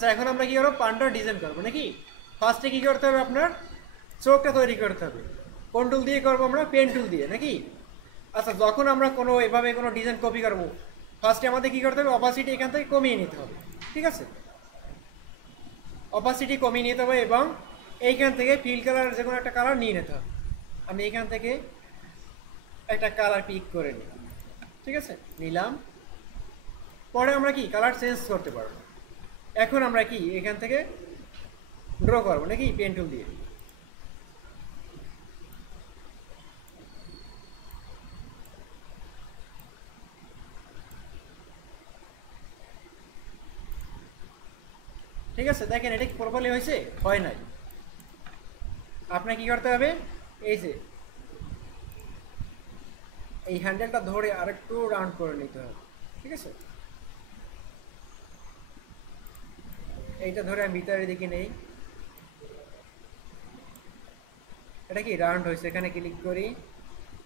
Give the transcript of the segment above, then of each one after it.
আচ্ছা এখন আমরা কি করবো পান্ডার ডিজাইন করবো নাকি ফার্স্টে কি করতে হবে আপনার চোখটা তৈরি করতে হবে কোন টুল দিয়ে করবো আমরা পেন টুল দিয়ে নাকি আচ্ছা যখন আমরা কোনো এভাবে কোনো ডিজাইন কপি করবো ফার্স্টে আমাদের কি করতে হবে অপাসিটি এখান থেকে কমিয়ে নিতে হবে ঠিক আছে অপাসিটি কমিয়ে নিতে হবে এবং এইখান থেকে ফিল কালার যে কোনো একটা কালার নিয়ে নিতে হবে আমি এখান থেকে একটা কালার পিক করে নিই ঠিক আছে নিলাম পরে আমরা কি কালার চেঞ্জ করতে পারবো এখন আমরা কি এখান থেকে ড্র করবো নাকি পেন টুল দিয়ে ঠিক আছে দেখেন এটা কি প্রপারলি হয়েছে হয় নাই আপনার কি করতে হবে এই যে এই হ্যান্ডেলটা ধরে আরেকটু রাউন্ড করে নিতে হবে ঠিক আছে এইটা ধরে আমি ভিতরের দিকে নেই এটা কি রাউন্ড হয়েছে এখানে ক্লিক করি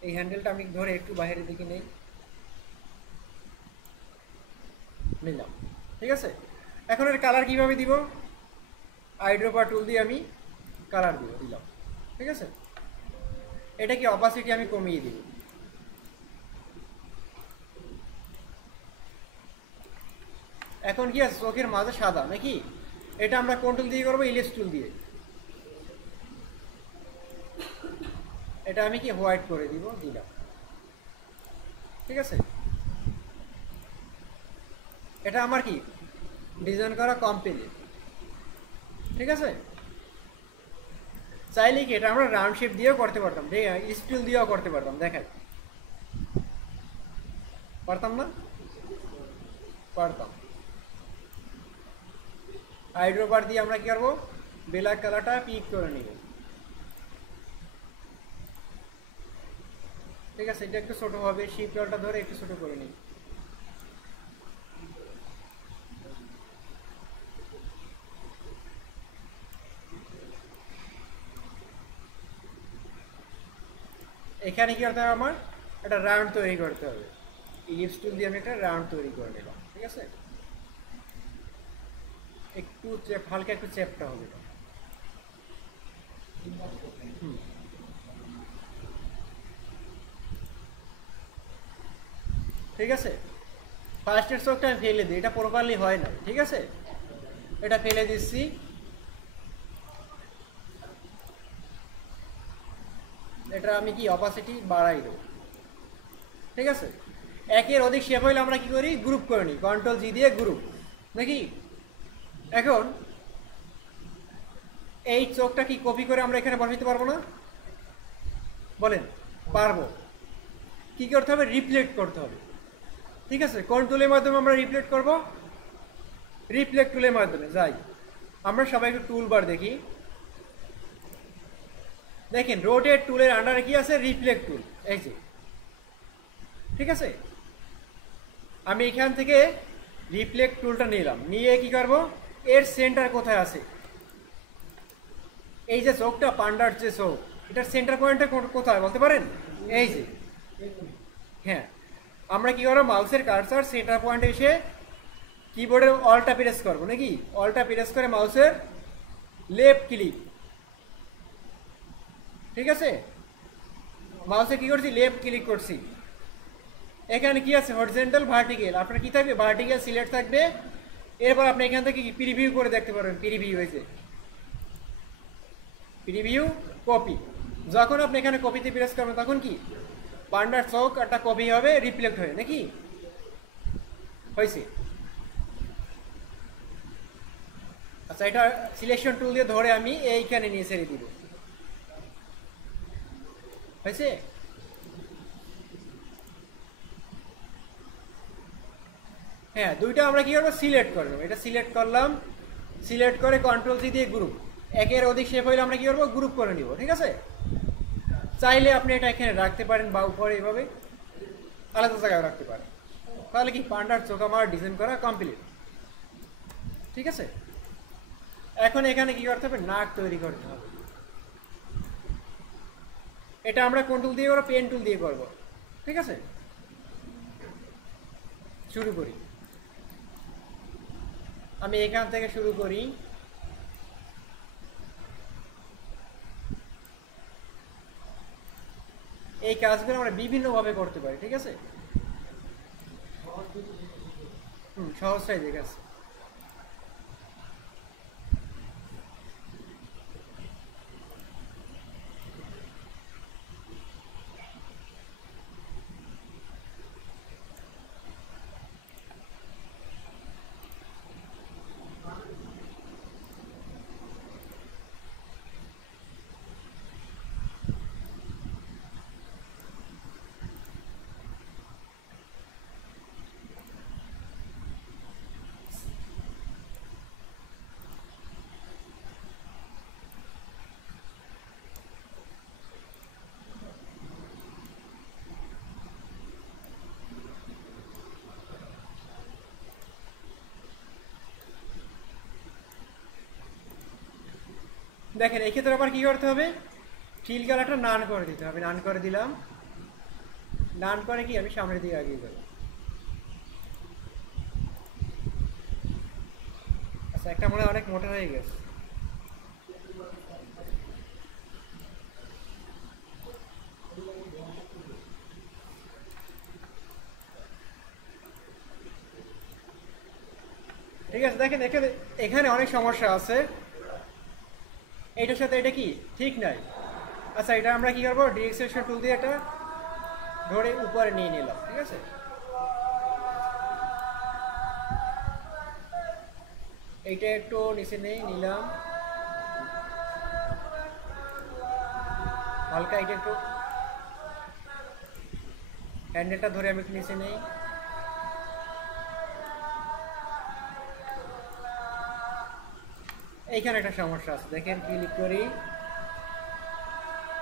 এই হ্যান্ডেলটা আমি ধরে একটু বাইরের দিকে নেই নিলাম ঠিক আছে এখন এর কালার কিভাবে দিব আইড্রপার টুল দিয়ে আমি কালার দিলাম ঠিক আছে এটা কি অপাসিটি আমি কমিয়ে দিব এখন কি আছে চোখের মাঝে সাদা নাকি এটা আমরা কোন টুল দিয়ে করবো ইলিপস টুল দিয়ে এটা আমি কি হোয়াইট করে দিব দিলাম ঠিক আছে এটা আমার কি ডিজাইন করা কমপ্লিট ঠিক আছে চাইলে কি এটা আমরা রাউন্ড শেপ দিয়েও করতে পারতাম স্টিল দিয়েও করতে পারতাম দেখেন পারতাম না পারতাম হাইড্রোবার দিয়ে আমরা কি করবো ব্ল্যাক কালারটা পিক করে নিব ঠিক আছে এটা একটু ছোট হবে শিপটা ধরে একটু ছোট করে নিই এখানে কি করতে হবে আমার একটা রাউন্ড তৈরি করতে হবে ইলিপস টুল দিয়ে আমি একটা রাউন্ড তৈরি করে নিলাম ঠিক আছে একটু হালকা একটু চ্যাপটা হবে ঠিক আছে ফার্স্টের চোখটা আমি ফেলে দিই এটা প্রপারলি হয় না ঠিক আছে এটা ফেলে দিচ্ছি এটা আমি কি অপাসিটি বাড়াই দেব ঠিক আছে একের অধিক শেপ হইলে আমরা কি করি গ্রুপ করে নিই কন্ট্রোল জি দিয়ে গ্রুপ নাকি এখন এই চোখটা কি কপি করে আমরা এখানে বসাইতে পারবো না বলেন পারবো কি করতে হবে রিফ্লেক্ট করতে হবে ঠিক আছে কোন টুলের মাধ্যমে আমরা রিফ্লেক্ট করব রিফ্লেক্ট টুলের মাধ্যমে যাই আমরা সবাইকে টুল বার দেখি দেখেন রোটেট টুলের আন্ডারে কি আছে রিফ্লেক্ট টুল এই যে ঠিক আছে আমি এখান থেকে রিফ্লেক্ট টুলটা নিলাম নিয়ে কি করব এর সেন্টার কোথায় আছে এই যে চোখটা পান্ডার যে চোখ এটার সেন্টার পয়েন্টটা কোথায় বলতে পারেন এই যে হ্যাঁ আমরা কি করবো মাউসের কার্সার সেন্টার পয়েন্টে এসে কিবোর্ডের অলটা প্রেস করবো নাকি অলটা প্রেস করে মাউসের লেফট ক্লিক ঠিক আছে মাউসে কি করছি লেফট ক্লিক করছি এখানে কি আছে হরিজন্টাল ভার্টিক্যাল আপনার কি থাকবে ভার্টিক্যাল সিলেক্ট থাকবে এরপর আপনি এখান থেকে প্রিভিউ করে দেখতে পারবেন প্রিভিউ হয়েছে প্রিভিউ কপি যখন আপনি এখানে কপিতে প্রেস করবেন তখন কি পান্ডার চোখ একটা কপি হবে রিফ্লেক্ট হয়ে নাকি হয়েছে আচ্ছা এটা সিলেকশন টুল দিয়ে ধরে আমি এইখানে নিয়ে ছেড়ে দিব হয়েছে হ্যাঁ দুইটা আমরা কি করবো সিলেক্ট করবো এটা সিলেক্ট করলাম সিলেক্ট করে কন্ট্রোল জি দিয়ে গ্রুপ একের অধিক শেপ হইলে আমরা কি করবো গ্রুপ করে নিব ঠিক আছে চাইলে আপনি এটা এখানে রাখতে পারেন বা উপরে এইভাবে আলাদা জায়গায় রাখতে পারেন তাহলে কি পান্ডার চোখ আমার ডিজাইন করা কমপ্লিট ঠিক আছে এখন এখানে কি করতে হবে নাক তৈরি করতে হবে এটা আমরা কোন টুল দিয়ে করবো পেন টুল দিয়ে করবো ঠিক আছে শুরু করি আমি এখান থেকে শুরু করি, এই কাজগুলো আমরা বিভিন্নভাবে করতে পারি, ঠিক আছে? সহজটাই ঠিক আছে। দেখেন এই ক্ষেত্রে আবার কি করতে হবে, ফিল কালারটা নান করে দিতে হবে। নান করে দিলাম, নান করে কি আমি সামনের দিকে এগিয়ে যাবো। আচ্ছা, একটা মনে হয় অনেক মোটা হয়ে গেছে। ঠিক আছে, দেখেন এখানে এখানে অনেক সমস্যা আছে, এইটার সাথে এটা কি ঠিক নাই। আচ্ছা, এটা আমরা কি করবো, ডিরেকশন টুল দিয়ে এটা ধরে উপরে নিয়ে নিলাম, ঠিক আছে? এইটা একটু নিচে নিলাম হালকা, এটা একটু হ্যান্ডেলটা ধরে আমি একটু নিচে নেই। এইখানে একটা সমস্যা আছে, দেখেন ক্লিক করি,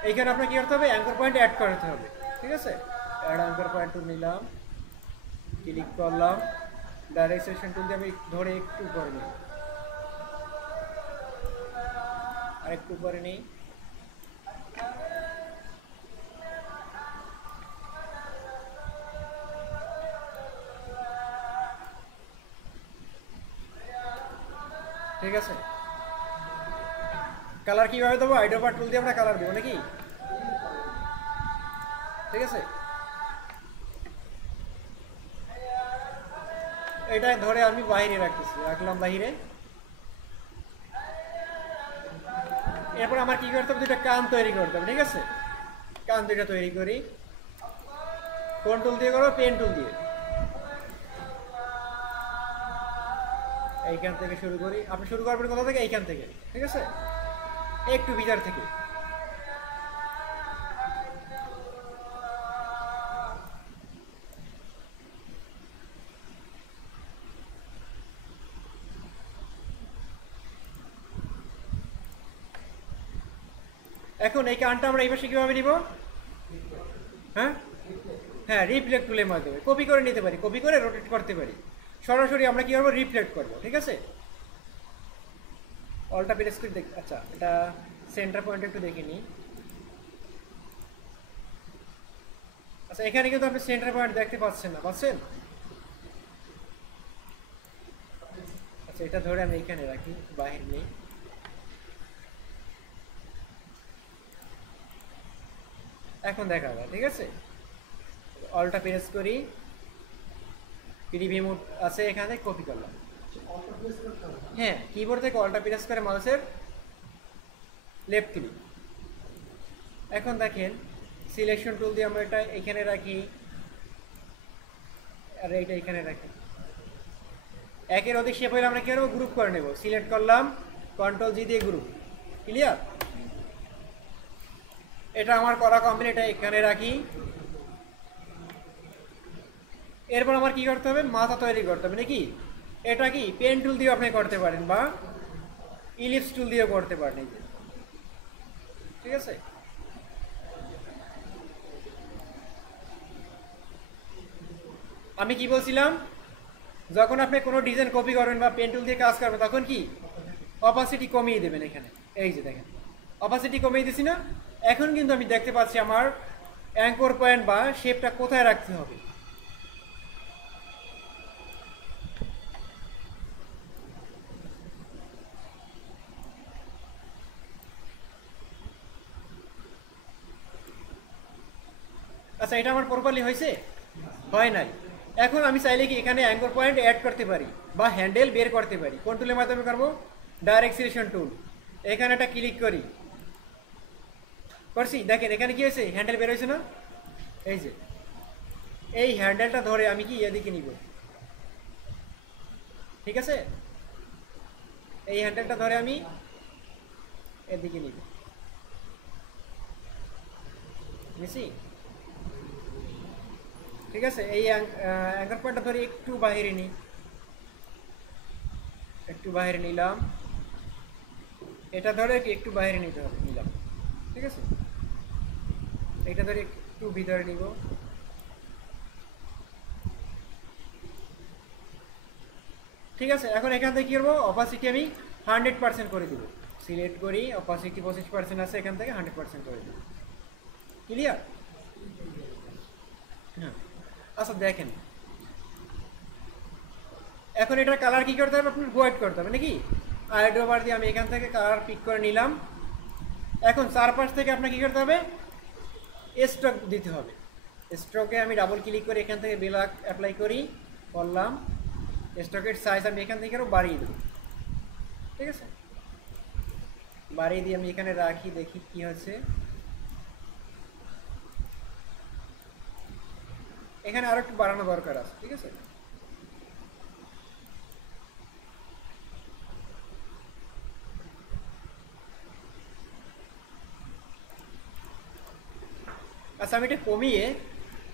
এইখানে আপনার কি করতে হবে, অ্যাঙ্কর পয়েন্ট অ্যাড করতে হবে, ঠিক আছে? অ্যাড অ্যাঙ্কর পয়েন্ট নিলাম, ক্লিক করলাম, ডাইরেক্ট সেকশন টুল দিয়ে আমি ধরে একটু করে নিই, আর একটু করে নিই। ঠিক আছে, কালার কিভাবে দেবো, আইডোপার টুল দিয়ে আমরা কালার দেবো নাকি? ঠিক আছে, এটা ধরে আমি বাইরে রাখতেছি, রাখলাম বাইরে। এরপর আমার কি করতে হবে, দুইটা কান তৈরি করতে হবে, ঠিক আছে? কান দুইটা তৈরি করি, কোন টুল দিয়ে করবো, পেন টুল দিয়ে। এইখান থেকে শুরু করি, আপনি শুরু করবেন কোথা থেকে, এইখান থেকে, ঠিক আছে? একটু ভিতর থেকে। এখন এই কানটা আমরা এই পাশে কিভাবে নিব, হ্যাঁ হ্যাঁ, রিফ্লেক্ট টুলের মাধ্যমে কপি করে নিতে পারি, কপি করে রোটেট করতে পারি। সরাসরি আমরা কি করবো, রিফ্লেক্ট করবো, ঠিক আছে? অলটা প্রেস করে দেখ। আচ্ছা, এটা সেন্টার পয়েন্ট একটু দেখে নিই। আচ্ছা, এখানে কিন্তু আপনি সেন্টার পয়েন্ট দেখতে পাচ্ছেন না, পাচ্ছেন? আচ্ছা, এটা ধরে আমি এখানে রাখি, বাহির নেই। এখন দেখা যায়, ঠিক আছে? অলটা প্রেস করি, প্রিভিউ মোড আছে এখানে, কপি করলাম। হ্যাঁ, কিবোর্ড থেকে অলটা প্রেস করে মাউসের লেফট ক্লিক। এখন দেখেন সিলেকশন টুল দিয়ে আমরা এটা এখানে রাখি, আর এইটা এখানে রাখি। একের অধিক শেপ হলে আমরা কি করবো, গ্রুপ করে নেব। সিলেক্ট করলাম, কন্ট্রোল জি দিয়ে গ্রুপ, ক্লিয়ার? এটা আমার করা কমপ্লিট, এটা এখানে রাখি। এরপর আমার কি করতে হবে, মাথা তৈরি করতে হবে নাকি? এটা কি পেন টুল দিয়ে আপনি করতে পারেন, বা ইলিপস টুল দিয়েও করতে পারেন, ঠিক আছে? আমি কি বলছিলাম, যখন আপনি কোনো ডিজাইন কপি করবেন বা পেন টুল দিয়ে কাজ করবেন, তখন কি অপাসিটি কমিয়ে দেবেন। এখানে এই যে দেখেন, অপাসিটি কমিয়ে দিছি না? এখন কিন্তু আমি দেখতে পাচ্ছি আমার অ্যাঙ্কর পয়েন্ট বা শেপটা কোথায় রাখতে হবে। আচ্ছা, এটা আমার প্রপারলি হয়েছে? হয় নাই। এখন আমি চাইলে কি এখানে অ্যাঙ্কর পয়েন্ট অ্যাড করতে পারি বা হ্যান্ডেল বের করতে পারি। কোন টুলের মাধ্যমে করবো? Direct selection tool. এখানে একটা ক্লিক করি, করছি, দেখেন এখানে কি হয়েছে, হ্যান্ডেল বের হয়েছে না? এই যে এই হ্যান্ডেলটা ধরে আমি কি এদিকে নিব, ঠিক আছে? এই হ্যান্ডেলটা ধরে আমি এদিকে নিব, নিছি, ঠিক আছে? এই অ্যাঙ্কর পয়েন্টটা ধরে একটু বাইরে নিই, একটু বাইরে নিলাম, এটা ধরে একটু বাইরে নিতে হবে, নিলাম, ঠিক আছে? এটা ধরে একটু ভিতরে নিব, ঠিক আছে? এখন এখান থেকে কি করবো, অপাসিটি আমি 100% করে দিব, সিলেক্ট করি, অপাসিটি 25% আছে, এখান থেকে 100% করে দিব। ক্লিয়ার? হ্যাঁ। আচ্ছা দেখেন, এখন এটার কালার কি করতে হবে, আপনার হোয়াইট করতে হবে নাকি? আইড ওভার দিয়ে আমি এখান থেকে কালার পিক করে নিলাম। এখন চারপাশ থেকে আপনার কি করতে হবে, স্ট্রোক দিতে হবে। স্ট্রোকে আমি ডাবল ক্লিক করে এখান থেকে ব্ল্যাক অ্যাপ্লাই করি, করলাম। স্ট্রোকের সাইজ আমি এখান থেকে আরও বাড়িয়ে দেবো, ঠিক আছে? বাড়িয়ে দিয়ে আমি এখানে রাখি, দেখি কি হচ্ছে। এখানে আরো একটু বাড়ানো দরকার আছে, ঠিক আছে? আচ্ছা, আমি এটা কমিয়ে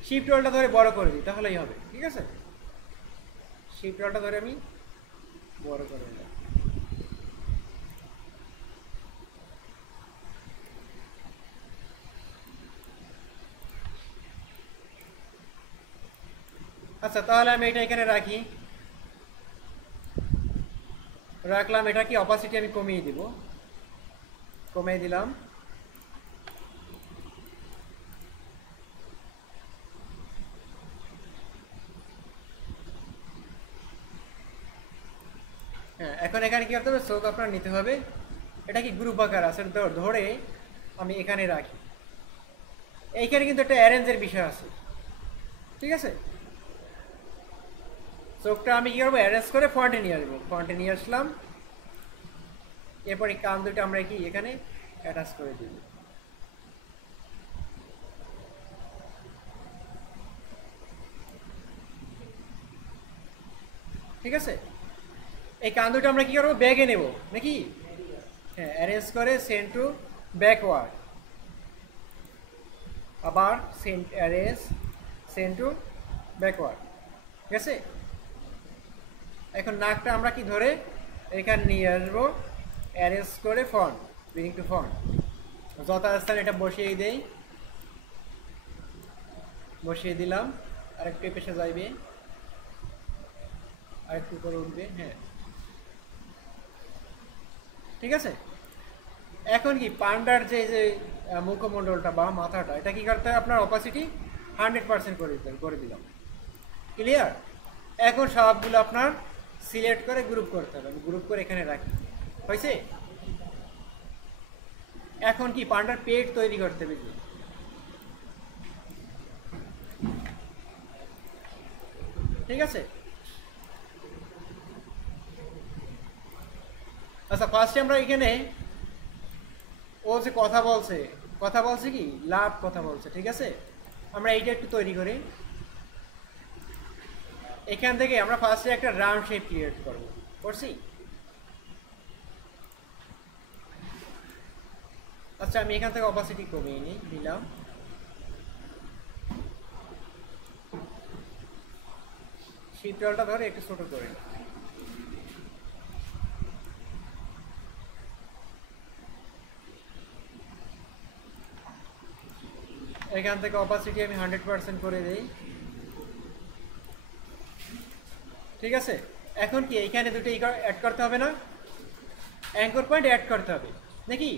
শিফট রোলটা ধরে বড় করে দিই, তাহলেই হবে, ঠিক আছে? শিফট রোলটা ধরে আমি বড় করে দিলাম। আচ্ছা, তাহলে আমি এটা এখানে রাখি, রাখলাম। এটা কি অপাসিটি আমি কমিয়ে দিব, কমিয়ে দিলাম। হ্যাঁ, এখন এখানে কি করতে হবে, চোখ আপনার নিতে হবে। এটা কি গ্রুপ আকার আছে, ধরে আমি এখানে রাখি। এইখানে কিন্তু একটা অ্যারেঞ্জের বিষয় আছে, ঠিক আছে? চোখটা আমি কি করবো, অ্যারেঞ্জ করে ফ্রন্টে নিয়ে আসবো, ফ্রন্টে নিয়ে আসলাম। এরপরে কান দুটো আমরা কি এখানে অ্যাটাচ করে দিব, ঠিক আছে? এই কান দুটো আমরা কি করবো, ব্যাগে নেব নাকি? হ্যাঁ, অ্যারেঞ্জ করে সেন্ট টু ব্যাকওয়ার্ড, আবার send arrange send to backward, ঠিক আছে? এখন নাকটা আমরা কি ধরে এখানে নিয়ে আসবো, অ্যারেঞ্জ করে ফ্রন্ট, ব্রিং টু ফ্রন্ট, যথাস্থান এটা বসিয়ে দেই, বসিয়ে দিলাম। আরেকটু পেশে যাইবে, আরেকটু করে উঠবে, হ্যাঁ, ঠিক আছে? এখন কি পান্ডার যে যে মুখমণ্ডলটা বা মাথাটা, এটা কি করতে হবে, আপনার অপাসিটি 100% করে দিলাম। ক্লিয়ার? এখন সবগুলো আপনার সিলেক্ট করে গ্রুপ করতে হবে, গ্রুপ করে এখানে রাখি, হয়েছে? এখন কি পান্ডার পেট তৈরি করতে হবে, ঠিক আছে? আচ্ছা, ফার্স্টে আমরা এখানে ও যে কথা বলছে কি লাভ কথা বলছে, ঠিক আছে? আমরা এইটা একটু তৈরি করি। এখান থেকে আমরা ফার্স্টে একটা রাউন্ড শেপ ক্রিয়েট করব, করছি? আচ্ছা, আমি এখান থেকে অপাসিটি কমিয়ে নিই, দিলাম। শিফট রলটা ধরে একটু ছোট করে, এখান থেকে অপাসিটি আমি 100% করে দেই, ঠিক আছে? এখন কি এইখানে দুটো অ্যাড করতে হবে না, অ্যাঙ্কর পয়েন্ট অ্যাড করতে হবে নাকি?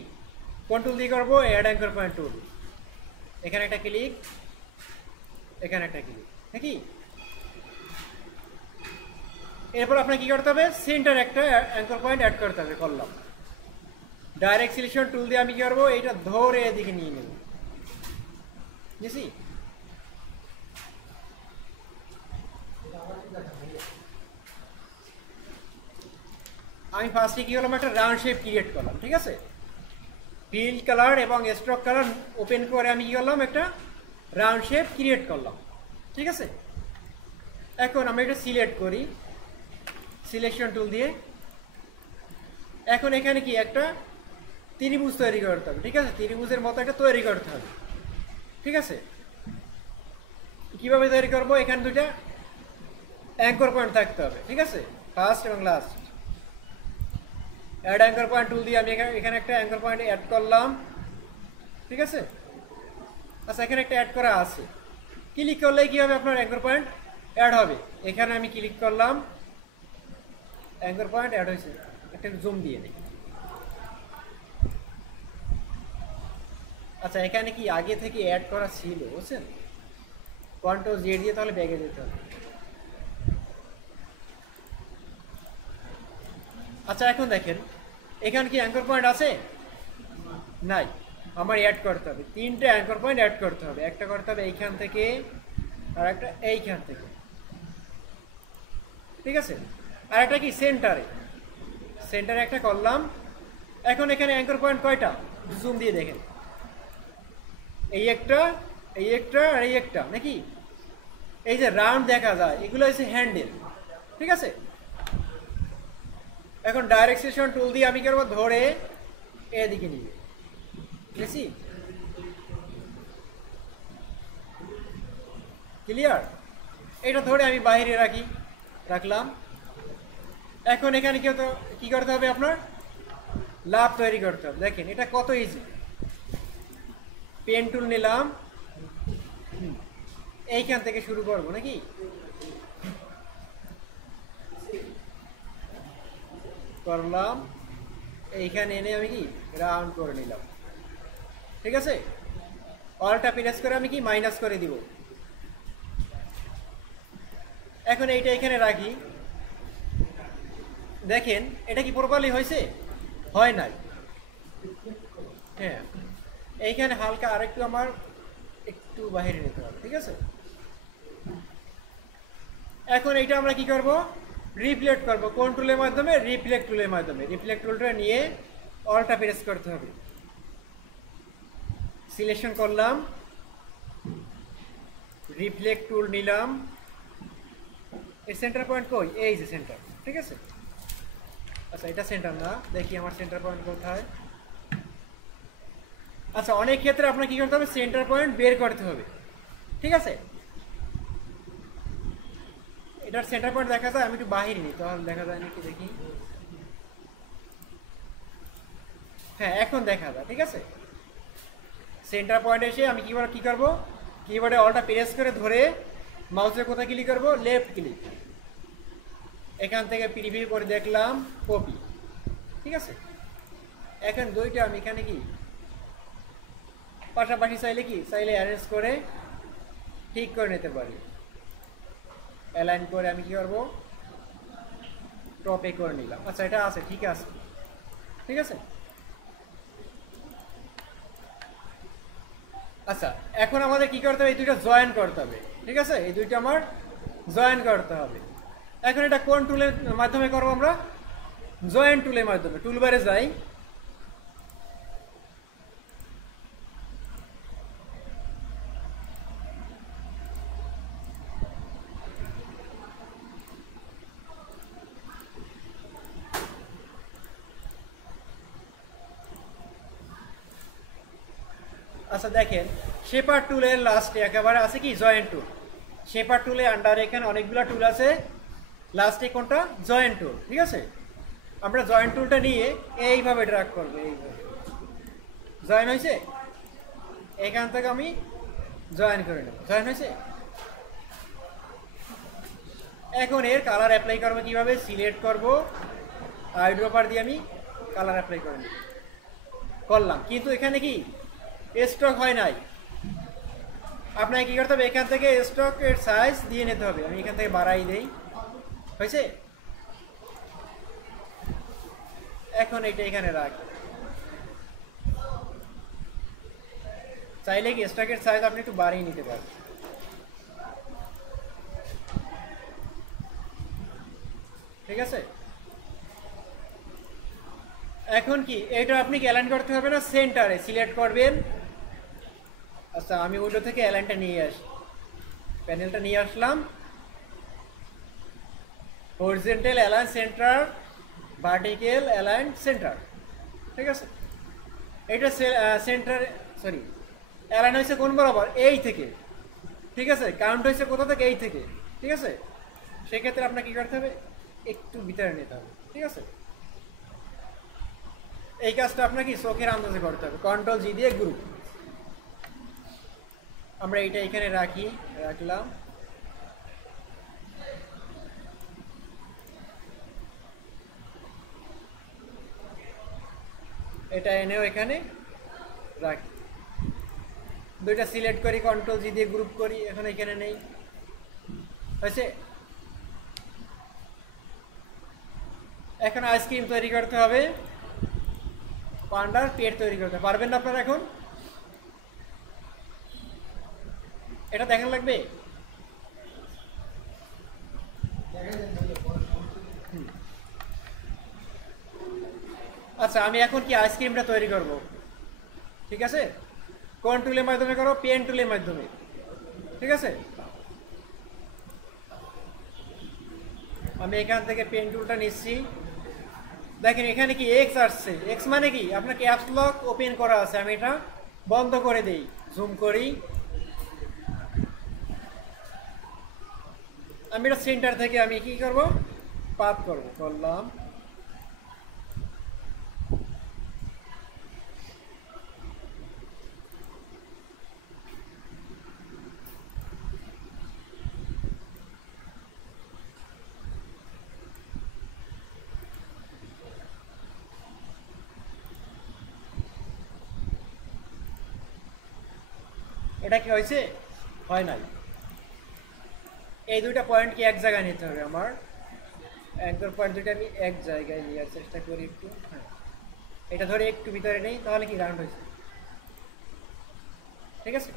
কোন টুল দিয়ে করবো, অ্যাড অ্যাঙ্কর পয়েন্ট টুল। এখানে একটা ক্লিক, এখানে একটা ক্লিক, নাকি? এরপর আপনার কি করতে হবে, সেন্টার একটা অ্যাঙ্কর পয়েন্ট অ্যাড করতে হবে, করলাম। ডাইরেক্ট সিলেকশন টুল দিয়ে আমি কি করবো, এইটা ধরে এদিকে নিয়ে নেব, বুঝছি? আমি ফার্স্টে কি করলাম, একটা রাউন্ড শেপ ক্রিয়েট করলাম, ঠিক আছে। ফিল কালার এবং স্ট্রোক কালার ওপেন করে আমি কি করলাম, একটা রাউন্ড শেপ ক্রিয়েট করলাম, ঠিক আছে। এখন আমি এটা সিলেক্ট করি সিলেকশন টুল দিয়ে। এখন এখানে কি একটা ত্রিভুজ তৈরি করতে হবে, ঠিক আছে। ত্রিভুজের মতো একটা তৈরি করতে হবে, ঠিক আছে। কিভাবে তৈরি করবো, এখানে দুইটা অ্যাঙ্কর পয়েন্ট থাকতে হবে, ঠিক আছে, ফার্স্ট এবং last. Add anchor point tool দিয়ে আমি এখানে একটা অ্যাঙ্কর পয়েন্ট অ্যাড করলাম, ঠিক আছে। আচ্ছা, এখানে একটা অ্যাড করা আছে, ক্লিক করলে কি হবে, আপনার অ্যাঙ্কর পয়েন্ট অ্যাড হবে। এখানে আমি ক্লিক করলাম, অ্যাঙ্কর পয়েন্ট অ্যাড হয়েছে। একটা জুম দিয়ে নিই। আচ্ছা, এখানে কি আগে থেকে অ্যাড করা ছিল, বুঝছেন। কন্ট্রোল জেড দিয়ে তাহলে ব্যাগে যেতে হবে। আচ্ছা, এখন দেখেন এখানে কি অ্যাঙ্কর পয়েন্ট আছে, নাই। আমার অ্যাড করতে হবে, তিনটে অ্যাঙ্কর পয়েন্ট অ্যাড করতে হবে। একটা করতে হবে এইখান থেকে, আর একটা এইখান থেকে, ঠিক আছে। আর একটা কি সেন্টারে, সেন্টারে একটা করলাম। এখন এখানে অ্যাঙ্কর পয়েন্ট কয়টা, জুম দিয়ে দেখেন, এই একটা, এই একটা, আর এই একটা, নাকি। এই যে রাউন্ড দেখা যায়, এগুলো হচ্ছে হ্যান্ডেল, ঠিক আছে। এখন ডাইরেকশন টুল দিয়ে আমি করবো ধরে এদিকে নিবে, বুঝছি, ক্লিয়ার। এটা ধরে আমি বাইরে রাখলাম। এখন এখানে কি করতে হবে, আপনার লাভ তৈরি করতে হবে। দেখেন এটা কত ইজি। পেন টুল নিলাম, এইখান থেকে শুরু করবো, নাকি। করলাম, এইখানে এনে আমি কি রাউন্ড করে নিলাম, ঠিক আছে। অলটা প্রেস করে আমি কি মাইনাস করে দিব। এখন এইটা এখানে রাখি। দেখেন এটা কি প্রপারলি হয়েছে, হয় নাই। হ্যাঁ, এইখানে হালকা আরেকটু আমার একটু বাইরে নিতে হবে, ঠিক আছে। এখন এইটা আমরা কি করব, রিফ্লেক্ট করব কোন টুলের মাধ্যমে, রিফ্লেক্ট টুলের মাধ্যমে। রিফ্লেক্ট টুলটা নিয়ে অলটা প্রেস করতে হবে। সিলেকশন করলাম, রিফ্লেক্ট টুল নিলাম। এই সেন্টার পয়েন্ট কই, এই যে সেন্টার, ঠিক আছে। আচ্ছা, এটা সেন্টার না, দেখি আমার সেন্টার পয়েন্ট কোথায়। আচ্ছা, অনেক ক্ষেত্রে আপনার কি করতে হবে, সেন্টার পয়েন্ট বের করতে হবে, ঠিক আছে। এটার সেন্টার পয়েন্ট দেখা যায়, আমি একটু বাহিরে নিই, তাহলে দেখা যায় নাকি, দেখি। হ্যাঁ, এখন দেখা যায়, ঠিক আছে। সেন্টার পয়েন্ট এসে আমি কি করবো, কিবোর্ডে অলটা প্রেস করে ধরে মাউসের কোথায় ক্লিক করবো, লেফট ক্লিক। এখান থেকে প্রিভিউ করে দেখলাম, কপি, ঠিক আছে। এখন দুইটা আমি এখানে কি পাশাপাশি চাইলে অ্যারেঞ্জ করে ঠিক করে নিতে পারি। অ্যালাইন করে আমি কি করবো, টপে করে নিলাম। আচ্ছা, এটা আছে, ঠিক আছে, ঠিক আছে। আচ্ছা, এখন আমাদের কি করতে হবে, এই দুইটা জয়েন করতে হবে, ঠিক আছে। এই দুইটা আমার জয়েন করতে হবে। এখন এটা কোন টুলের মাধ্যমে করবো, আমরা জয়েন টুলের মাধ্যমে। টুলবারে যাই, আচ্ছা দেখেন শেপার টুলের লাস্টে একেবারে আছে কি জয়েন্ট টুল। শেপার টুলে আন্ডারে এখানে অনেকগুলো টুল আছে, লাস্টে কোনটা, জয়েন্ট টুল, ঠিক আছে। আমরা জয়েন্ট টুলটা নিয়ে এইভাবে ড্র্যাগ করবো, এইভাবে জয়েন হয়েছে, এখান থেকে আমি জয়েন করে নেব, জয়েন হয়েছে। এখন এর কালার অ্যাপ্লাই করবো কিভাবে, সিলেক্ট করব, আইড্রপার দিয়ে আমি কালার অ্যাপ্লাই করে নেব, করলাম। কিন্তু এখানে কি স্টক হয় নাই, আপনাকে কি করতে হবে, এখান থেকে স্টকের সাইজ দিয়ে নিতে হবে। আমি এখান থেকে বাড়াই দেই, হয়েছে। এখন এটা এখানে রাখি, চাইলে কি স্টকের সাইজ আপনি একটু বাড়িয়ে নিতে পারেন, ঠিক আছে। এখন কি এটা আপনি অ্যালাইন করতে হবে না, সেন্টারে সিলেক্ট করবেন। আচ্ছা আমি উইন্ডো থেকে অ্যালাইনটা নিয়ে আসি, প্যানেলটা নিয়ে আসলাম, horizontal align centre, vertical align centre, ঠিক আছে। এটা সেন্টার সরি অ্যালাইন হয়েছে কোন বরাবর, এই থেকে, ঠিক আছে, কাউন্ট হয়েছে কোথা থেকে, এই থেকে, ঠিক আছে। সেক্ষেত্রে আপনাকে কি করতে হবে, একটু ভিতরে নিতে হবে, ঠিক আছে। এই কাজটা আপনাকে চোখের আন্দাজে করতে হবে, কন্ট্রোল জি দিয়ে গ্রুপ। আমরা এইটা এখানে রাখলাম, এটা এনেও এখানে রাখি, দুইটা সিলেক্ট করি, কন্ট্রোল জি দিয়ে গ্রুপ করি, এখন এখানে নেই, হয়েছে। এখন আইসক্রিম তৈরি করতে হবে, পান্ডার পেট তৈরি করতে পারবেন না আপনারা এখন, এটা দেখান লাগবে। আচ্ছা আমি এখন কি আইসক্রিমটা তৈরি করব, ঠিক আছে। কোন টুলের মাধ্যমে করো, পেন টুলের মাধ্যমে, ঠিক আছে। আমি এখান থেকে পেন টুলটা নিচ্ছি, দেখেন এখানে কি এক্স আসছে, এক্স মানে কি আপনার ক্যাপস লক ওপেন করা আছে, আমি এটা বন্ধ করে দেই, জুম করি, আমি এটা সেন্টার থেকে আমি কি করব, পাত করলাম, এটা কি হয়েছে, হয় নাই। এই দুইটা পয়েন্ট কি এক জায়গায় নিতে হবে আমার, একদম পয়েন্ট দুইটা আমি এক জায়গায় নেওয়ার চেষ্টা করি একটু, হ্যাঁ এটা ধরে একটু ভিতরে নেই, তাহলে কি রাউন্ড হয়েছে, ঠিক আছে।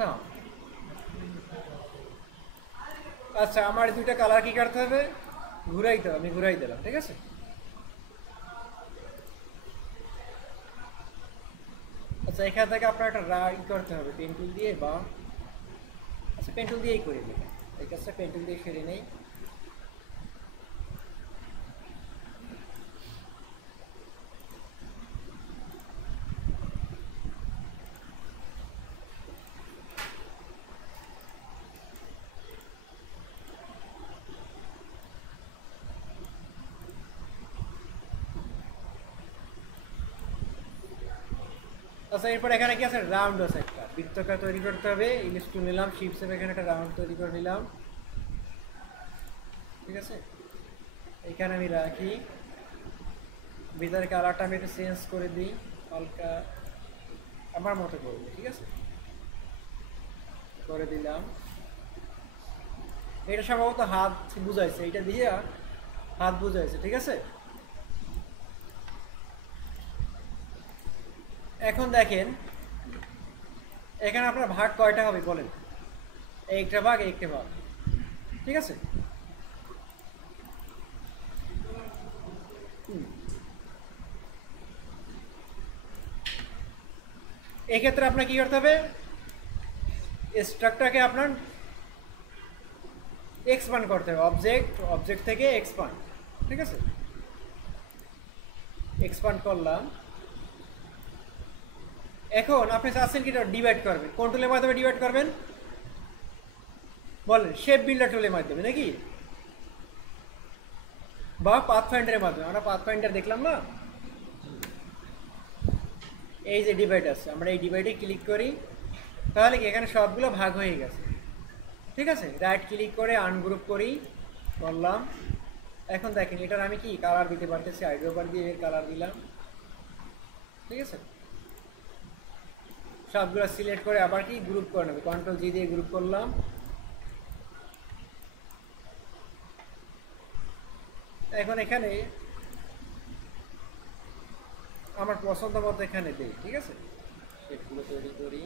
না আচ্ছা আমার দুইটা কালার কি করতে হবে, ঘুরাইতে হবে, আমি ঘুরাই দিলাম, ঠিক আছে। আচ্ছা এখান থেকে আপনার একটা রাইট করতে হবে পেন্টুল দিয়ে, বা আচ্ছা পেন্টুল দিয়েই করে দেবেন, এই কাজটা পেন্টুল দিয়ে সেরে নেই। আচ্ছা এরপর এখানে কি আছে, রাউন্ড আছে একটা বৃত্তকার তৈরি করতে হবে, ইলিশ টুল নিলাম, শিপ শেপ, এখানে একটা রাউন্ড তৈরি করে নিলাম, ঠিক আছে। এখানে আমি রাখি, ভিতরে কালারটা আমি একটু চেঞ্জ করে দিই, হালকা আমার মতো করবো, ঠিক আছে, করে দিলাম। এটা সম্ভবত হাত বুঝাইছে, এটা দিয়ে হাত বুঝাইছে, ঠিক আছে। এখন দেখেন এখানে আপনার ভাগ কয়টা হবে বলেন, একটা ভাগ, একটা ভাগ, ঠিক আছে। এক্ষেত্রে আপনার কি করতে হবে, স্ট্রাকটাকে আপনার এক্সপান্ড করতে হবে, অবজেক্ট থেকে এক্সপান্ড, ঠিক আছে। এক্সপান্ড করলাম। এখন আপনি চাচ্ছেন কি ডিভাইড করবেন, কোন টুলের মাধ্যমে ডিভাইড করবেন বলেন, শেপ বিল্ডার টুলের মাধ্যমে নাকি, বা পাথফাইন্ডারের মাধ্যমে। আমরা পাথফাইন্ডার দেখলাম না, এই যে ডিভাইড আছে, আমরা এই ডিভাইডে ক্লিক করি, তাহলে কি এখানে সবগুলো ভাগ হয়ে গেছে, ঠিক আছে। রাইট ক্লিক করে আনগ্রুপ করি, করলাম। এখন দেখেন এটার আমি কি কালার দিতে পারতেছি, আইড্রোপার দিয়ে এর কালার দিলাম, ঠিক আছে। সবগুলো সিলেক্ট করে আবার কি গ্রুপ করে নেবে, কন্ট্রোল জি দিয়ে গ্রুপ করলাম। এখন এখানে আমার পছন্দ মতো এখানে দেই, ঠিক আছে, শেপগুলো তৈরি করি।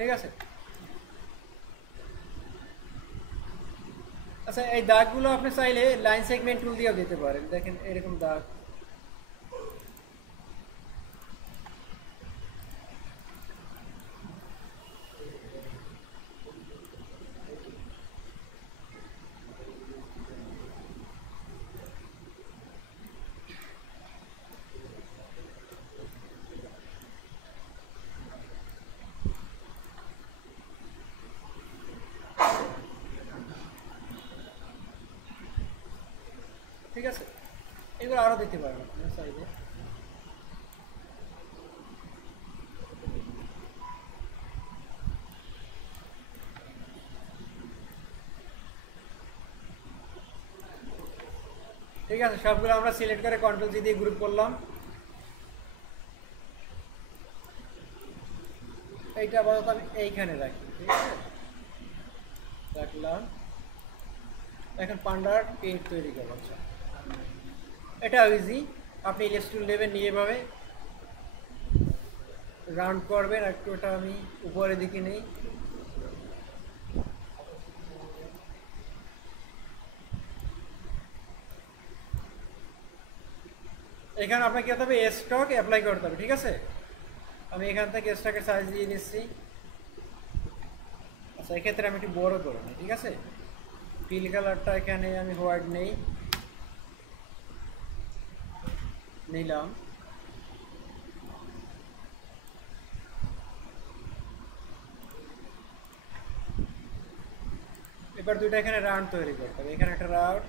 ঠিক আছে। আচ্ছা, এই দাগগুলো আপনি চাইলে লাইন সেগমেন্ট টুল দিয়েও দিতে পারেন, দেখেন এরকম দাগ। ঠিক আছে, এগুলো আরো দিতে পারেন আপনার চাইলে। ঠিক আছে, সবগুলো আমরা সিলেক্ট করে কন্ট্রোল জি দিয়ে গ্রুপ করলাম। এইটা আপাতত আমি এইখানে রাখি, ঠিক আছে, রাখলাম। এখন পান্ডার পেজ তৈরি করবো। আচ্ছা, এটা ইজি, আপনি ইলিপস টুল নেবেন, নিয়ে এভাবে রাউন্ড করবেন। একটু এটা আমি উপরের দিকে নেই, এখানে আপনাকে কি করতে হবে, স্টক অ্যাপ্লাই করতে হবে। ঠিক আছে, আমি এখান থেকে স্টকের সাইজ দিয়ে নিচ্ছি। আচ্ছা, এক্ষেত্রে আমি একটু বড় করে নিই, ঠিক আছে। ফিল কালারটা এখানে আমি হোয়াইট নেই, নিলাম। এবার দুইটা এখানে রাউন্ড তৈরি করতে হবে, এখানে একটা রাউন্ড,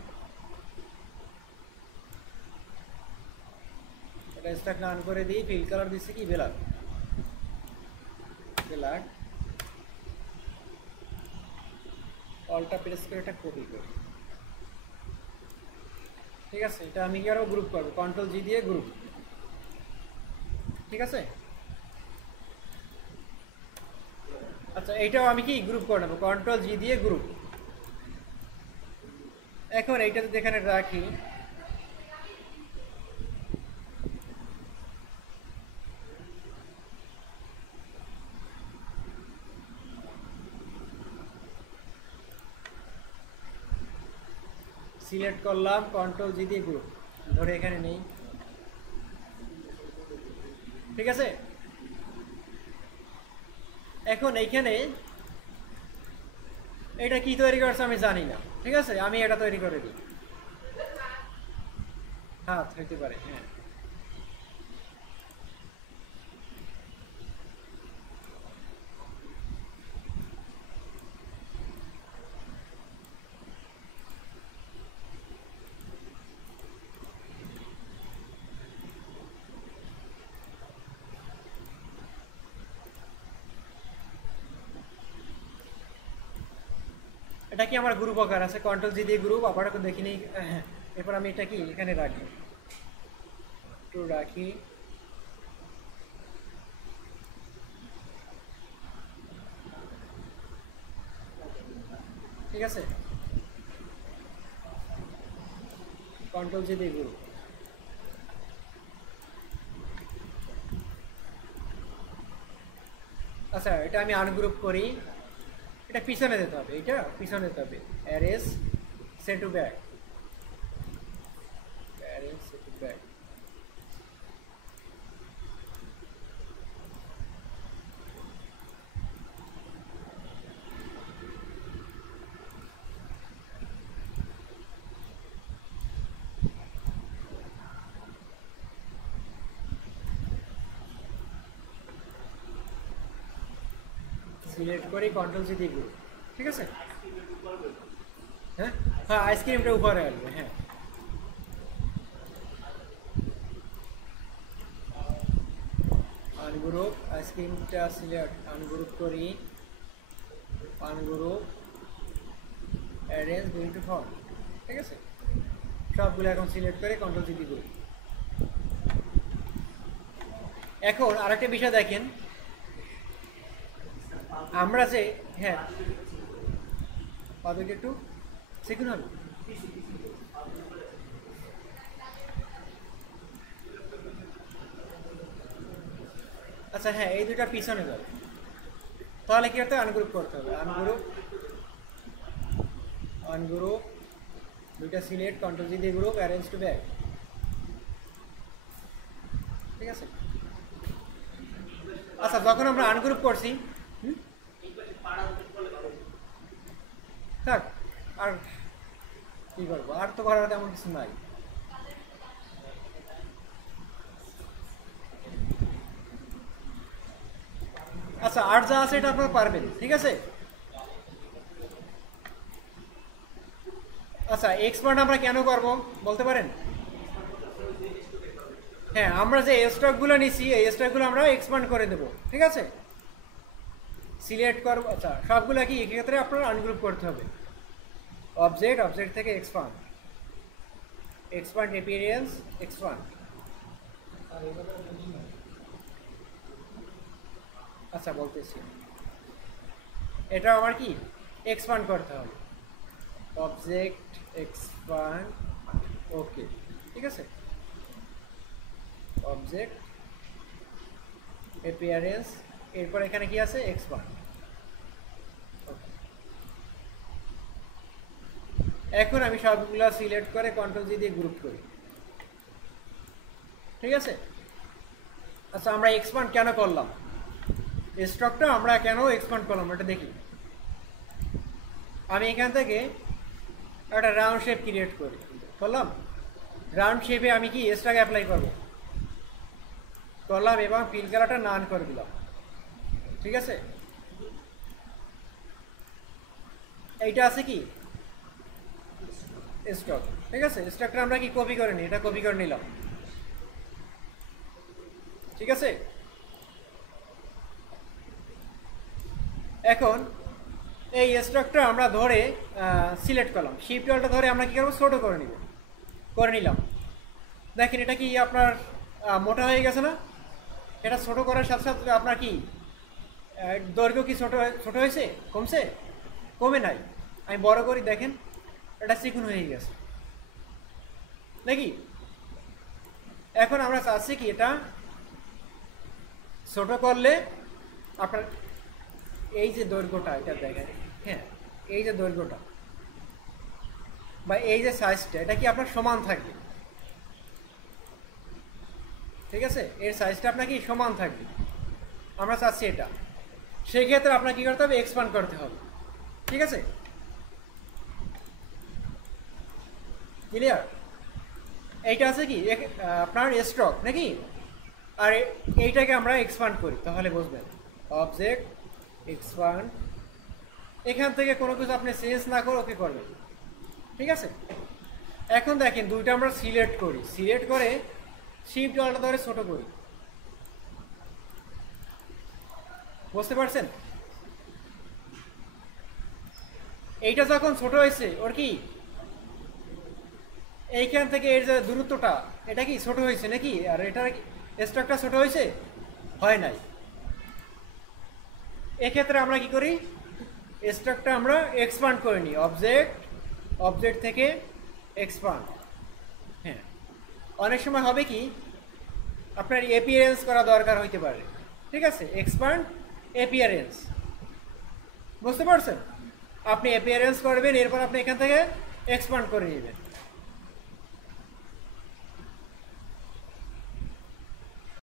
এটা স্টক রান করে দিই। ফিল কালার দিচ্ছি কি ব্ল্যাক, ব্ল্যাক। অলটা প্রেস করে এটা কপি করি। ঠিক আছে, এটা আমি কি আরো গ্রুপ করবো, কন্ট্রোল জি দিয়ে গ্রুপ। ঠিক আছে, আচ্ছা, এইটাও আমি কি গ্রুপ করে নেবো, কন্ট্রোল জি দিয়ে গ্রুপ। এখন এইটা যদি এখানে রাখি, সিলেক্ট করলাম, কন্ট্রোল জি দিয়ে গ্রুপ ধরে এখানে নেই। ঠিক আছে, এখন এইখানে এটা কি তৈরি করছে আমি জানি না, ঠিক আছে, আমি এটা তৈরি করে দিই। হ্যাঁ, হইতে পারে, হ্যাঁ। এটা কি আমার গ্রুপ আকার আছে, কন্ট্রোল জি দিয়ে গ্রুপ, আবার একটু দেখিনি। এরপর আমি এটা কি এখানে রাখি, একটু রাখি। ঠিক আছে, কন্ট্রোল জি দিয়ে গ্রুপ। আচ্ছা, এটা আমি আনগ্রুপ করি, এটা পিছনে যেতে হবে, এটা পিছনে যেতে হবে। Arrays set to back, arrays set to back. Select করি, কন্ট্রোল সি দিয়ে গ্রুপ। ঠিক আছে, হ্যাঁ হ্যাঁ, আইসক্রিমটা উপরে আসবে, হ্যাঁ। আনগ্রুপ, আইসক্রিমটা সিলেক্ট আনগ্রুপ করি, ungroup, arrange going to form. ঠিক আছে, সবগুলো এখন সিলেক্ট করে কন্ট্রোল জি দিয়ে করি। এখন আরেকটা বিষয় দেখেন, আমরা যে হ্যাঁ পাবলিক একটু শিখুন হবে। আচ্ছা হ্যাঁ, এই দুটা পিছনে যাবে, তাহলে কি করতে হবে? আনগ্রুপ করতে হবে। আনগ্রুপ, আনগ্রুপ, দুইটা সিলেক্ট কন্ট্রোল জি দিয়ে গ্রুপ, অ্যারেঞ্জ টু ব্যাক। ঠিক আছে। আচ্ছা যখন আমরা আনগ্রুপ করছি, থাক, আর কি করবো, আর তো করার তেমন কিছু নাই। আচ্ছা আর যা আছে এটা আপনারা পারবেন। ঠিক আছে। আচ্ছা এক্সপান্ড আমরা কেন করব বলতে পারেন? হ্যাঁ, আমরা যে স্টকগুলো নিছি এই স্টকগুলো আমরা এক্সপান্ড করে দেব। ঠিক আছে, সিলেক্ট করব। আচ্ছা সবগুলো কি এক্ষেত্রে আপনার আনগ্রুপ করতে হবে। অবজেক্ট, অবজেক্ট থেকে এক্সপান্ড, এক্সপান্ড অ্যাপিয়ারেন্স, এক্সপান্ড। আচ্ছা বলতেছি, এটা আমার কি এক্সপান্ড করতে হবে। অবজেক্ট এক্সপান্ড, ওকে। ঠিক আছে, অবজেক্ট অ্যাপিয়ারেন্স, এরপর এখানে কি আছে? এক্সপান্ড। এখন আমি সবগুলো সিলেক্ট করে কন্ট্রোল জি দিয়ে গ্রুপ করি। ঠিক আছে। আচ্ছা আমরা এক্সপান্ড কেন করলাম, স্টকটা আমরা কেন এক্সপান্ড করলাম এটা দেখি। আমি এখান থেকে একটা রাউন্ড শেপ ক্রিয়েট করলাম। রাউন্ড শেপে আমি কি স্টক অ্যাপ্লাই করলাম এবং ফিল কালারটা নান করে দিলাম। ঠিক আছে, এইটা আছে কি স্টক। ঠিক আছে, স্টকটা আমরা কি কপি করে নিই, এটা কপি করে নিলাম। ঠিক আছে, এখন এই স্টকটা আমরা ধরে সিলেক্ট করলাম, শিফট অল্টা ধরে আমরা কি করবো? ছোট করে নিলাম। দেখেন এটা কি আপনার মোটা হয়ে গেছে না? এটা ছোট করার সাথে সাথে আপনার কি দৈর্ঘ্য কি ছোট হয়েছে, কমছে? কমে নাই। আমি বড় করি, দেখেন এটা চিকন হয়ে গেছে নাকি? এখন আমরা চাচ্ছি কি এটা ছোট করলে আপনার এই যে দৈর্ঘ্যটা, এটা দেখেন, হ্যাঁ এই যে দৈর্ঘ্যটা বা এই যে সাইজটা, এটা কি আপনার সমান থাকবে। ঠিক আছে, এর সাইজটা আপনার কি সমান থাকবে, আমরা চাচ্ছি এটা। সেই ক্ষেত্রে আপনার কি করতে হবে? এক্সপান্ড করতে হবে। ঠিক আছে, ক্লিয়ার? এইটা আছে কি আপনার স্টক নাকি, আর এইটাকে আমরা এক্সপান্ড করি, তাহলে বুঝবেন। অবজেক্ট এক্সপান্ড, এখান থেকে কোনো কিছু আপনি চেঞ্জ না করে ওকে করবেন। ঠিক আছে, এখন দেখেন দুইটা আমরা সিলেক্ট করি, সিলেক্ট করে শিফট অল্টা ধরে ছোট করি। বুঝতে পারছেন? এইটা যখন ছোট হয়েছে ওর কি এইখান থেকে এর যে দূরত্বটা এটা কি ছোট হয়েছে নাকি, আর এটার স্টকটা ছোট হয়েছে? হয় নাই। এক্ষেত্রে আমরা কি করি? স্টকটা আমরা এক্সপান্ড করে নিই। অবজেক্ট, অবজেক্ট থেকে এক্সপান্ড। হ্যাঁ, অনেক সময় হবে কি আপনার অ্যাপিয়ারেন্স করা দরকার হইতে পারে। ঠিক আছে, এক্সপান্ড অ্যাপিয়ারেন্স। বুঝতে পারছেন? আপনি অ্যাপিয়ারেন্স করবেন, এরপর আপনি এখান থেকে এক্সপান্ড করে নেবেন।